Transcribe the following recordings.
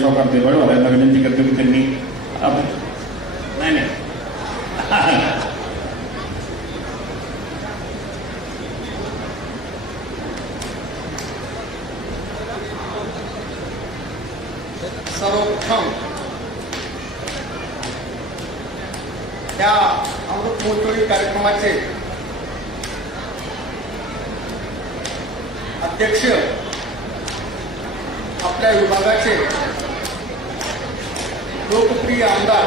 थोरात देवाडवाला यांना विनंती करतो की त्यांनी नाही नाही. सर्वप्रथम त्या अमृत महोत्सवी कार्यक्रमाचे अध्यक्ष आपल्या विभागाचे लोकप्रिय आमदार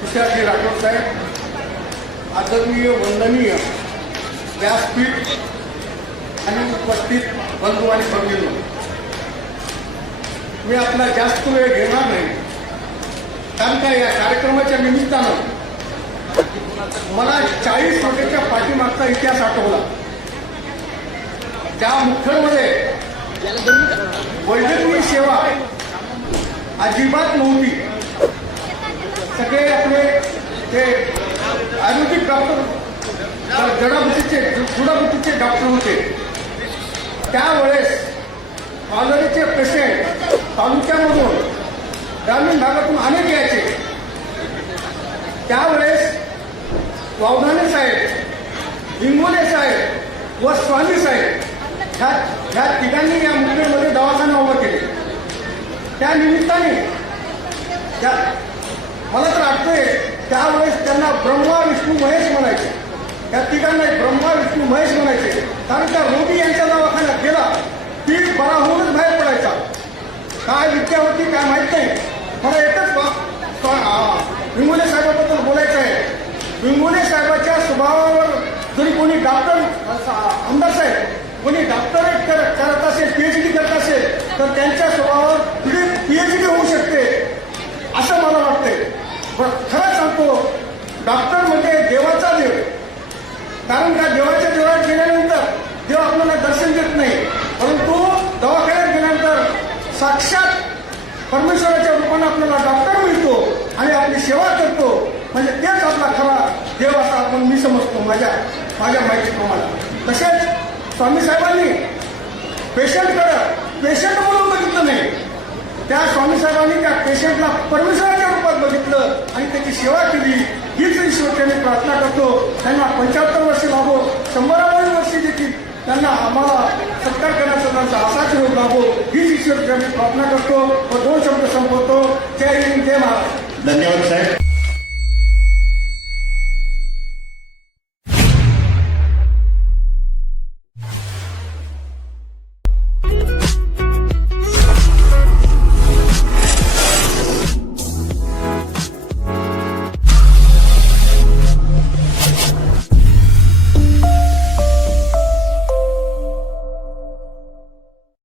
तुषारजी राठोड साहेब आदरणीय वंदनीय व्यासपीठ आणि उपस्थित बंधू आणि भगिनी. मी आपला जास्त वेळ घेणार नाही. कारण का या कार्यक्रमाच्या निमित्तानं मला चाळीस वर्षाच्या पाठीमागचा इतिहास आठवला. त्या मुख्यमध्ये वैद्यकीय सेवा अजिबात नव्हती. सगळे आपले ते आयुर्वेदिक डॉक्टर जडाबुटीचे जुडाबुटीचे डॉक्टर होते. त्यावेळेस कॉलरीचे पेशंट तालुक्यामधून ग्रामीण भागातून अनेक यायचे. त्यावेळेस वावधाने साहेब हिंगोले साहेब व स्वामी साहेब ह्या ह्या तिघांनी या मुंबईमध्ये दवाखाना उभा केले. त्या निमित्ताने त्या मला तर वाटतंय त्यावेळेस त्यांना ब्रह्मा विष्णू महेश म्हणायचे. त्या तिघांना ब्रह्मा विष्णू महेश म्हणायचे. कारण त्या रोगी यांच्या दवाखान्यात गेला ती बरा होऊनच बाहेर पडायचा. काय विद्या होती काय माहीत नाही. मला एकच वा- विंगोले साहेबाबद्दल बोलायचं आहे. विंगोले साहेबाच्या स्वभावावर जरी कोणी डॉक्टर आमदार साहेब कोणी तर त्यांच्या स्वभावावर पीएचडी होऊ शकते असं मला वाटतंय. पण खरं सांगतो डॉक्टर म्हणजे देवाचा देव कारण का देवाच्या देवळात गेल्यानंतर देव आपल्याला दर्शन देत नाही. परंतु दवाखान्यात गेल्यानंतर साक्षात परमेश्वराच्या रूपाने आपल्याला डॉक्टर मिळतो आणि आपली सेवा करतो. म्हणजे तेच आपला खरा देव असा आपण मी समजतो माझ्या माझ्या माहितीप्रमाणे. तसेच स्वामी साहेबांनी पेशंटकडं पेशंट म्हणून बघितलं नाही. त्या स्वामी साहेबांनी त्या पेशंटला परमेश्वराच्या रूपात बघितलं आणि त्याची सेवा केली. हीच ईश्वरची मी प्रार्थना करतो. त्यांना पंच्याहत्तर वर्ष लाभो. शंभरावी वर्षी देखील त्यांना आम्हाला सत्कार करण्याचा त्यांचा असाच योग लाभो. हीच ईश्वरची मी प्रार्थना करतो व दोन शब्द संपवतो. जय हिंद जय महाराज धन्यवाद साहेब.